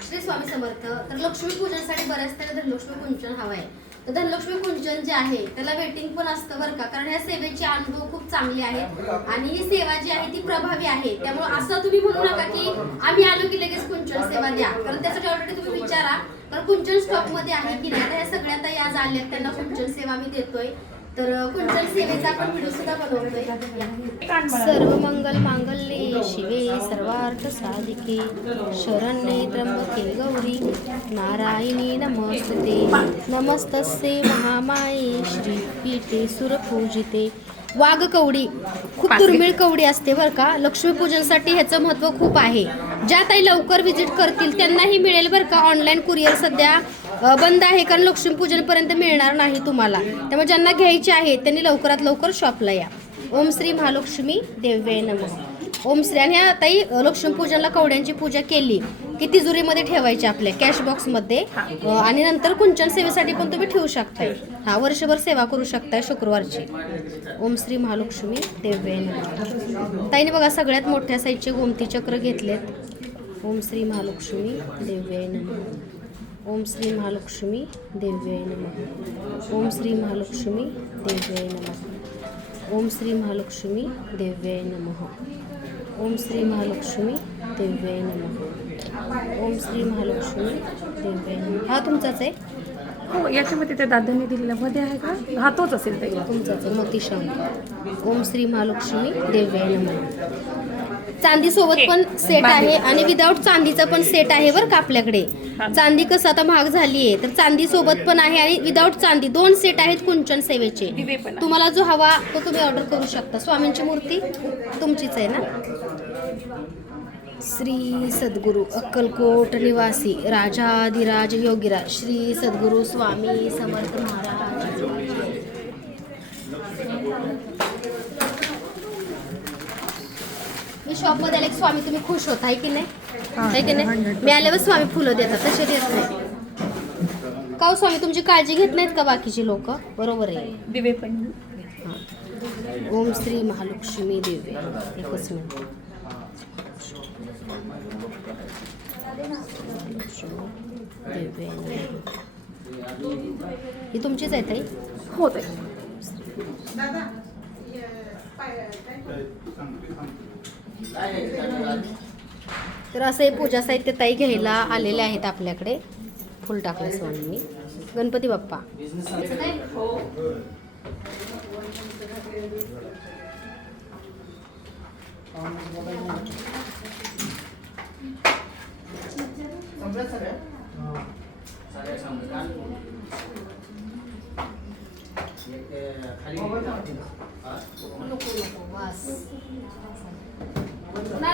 श्री स्वामी समर्थ तर लक्ष्मी पूजनसाठी बऱ्याच त्याला धनलक्ष्मी कुंचन हवं आहे. तर धनलक्ष्मी कुंचन जे आहे त्याला वेटिंग पण असतं बरं का कारण ह्या सेवेचे अनुभव खूप चांगले आहेत. आणि ही सेवा जी आहे ती प्रभावी आहे. त्यामुळे असं तुम्ही म्हणू नका की आम्ही आलो की लगेच कुंचन सेवा द्या. कारण त्यासाठी ऑलरेडी तुम्ही विचारा कारण कुंचन स्टॉकमध्ये आहे की नाही? आता ह्या सगळ्या आज आल्या त्यांना कुंचन सेवा मी देतोय. तर कुंचन सेवेचा आपण व्हिडिओ सुद्धा बनवतोय. सर्व मंगल मांगल्ये शिवे सर्वार्थ साधिके. शरण्ये त्र्यंबके गौरी. नारायणी नमस्ते नमस्तस्ये महामाये. श्रीपीठे सुरपूजिते. वाघ कवडी. खूप दुर्मिळ कवडी असते बरं का. लक्ष्मीपूजनसाठी ह्याचं महत्त्व खूप आहे. ज्या ताई लवकर व्हिजिट करतील त्यांनाही मिळेल बरं का. ऑनलाईन कुरिअर सध्या बंद आहे कारण लक्ष्मीपूजनपर्यंत मिळणार नाही तुम्हाला. त्यामुळे ज्यांना घ्यायचे आहे त्यांनी लवकरात लवकर शॉपला या. ओम श्री महालक्ष्मी देव्ये नमः. ओम श्री आणि ह्या ताई लक्ष्मीपूजनला कवड्यांची पूजा केली. की तिजोरीमध्ये ठेवायची आपल्या कॅश बॉक्समध्ये आणि नंतर कुंचन सेवेसाठी पण तुम्ही ठेवू शकताय. हा वर्षभर सेवा करू शकताय शुक्रवारची. ओम श्री महालक्ष्मी देवेन. ताईने बघा सगळ्यात मोठ्या साईजचे गोमती चक्र घेतलेत. ओम श्री महालक्ष्मी देव्ये नमः ओम श्री महालक्ष्मी देव्याय नमः ओम श्री महालक्ष्मी देव्याय नमः ओम श्री महालक्ष्मी देव्ये नमः ओम श्री महालक्ष्मी देव्ये नमः ओम श्री महालक्ष्मी हा तुमचाच आहे? हो याच्यामध्ये त्या दादांनी दिलेल्या मध्ये आहे का? हा तोच असेल तुमचाच आहे मोतीशाम ओम श्री महालक्ष्मी देव्ये नमः. चांदी सोबत पण सेट आहे आणि विदाऊट चांदीचा पण सेट आहे बरं का आपल्याकडे. चांदी कसं आता महाग झाली आहे तर चांदी सोबत पण आहे आणि विदाऊट चांदी दोन सेट आहेत कुंचन सेवेचे. दिवे पण आहे. तुम्हाला जो हवा तो तुम्ही ऑर्डर करू शकता. स्वामींची मूर्ती तुमचीच आहे ना? श्री सद्गुरू अक्कलकोट निवासी राजाधिराज योगीराज श्री सद्गुरू स्वामी समर्थ महाराज। मी शॉपमध्ये आले स्वामी तुम्ही खुश होता आहे की नाही? आहे की नाही? मी आल्यावर स्वामी फुलं देतात तसे देत नाही. का स्वामी तुमची काळजी घेत नाहीत का बाकीची लोक? बरोबर आहे. दिवे पण. ओम श्री महालक्ष्मी देवी. एकच मिनिट. ही तुमचीच आहे ताई? हो ताई. तर असं हे पूजा साहित्य ताई घ्यायला आलेले आहेत आपल्याकडे. फुल टाकलं स्वामींनी. गणपती बाप्पा. 정면 차례? 어. 차례 상대단. 이렇게 가리고. 먹을 거. 아, 먹을 거. 고마스.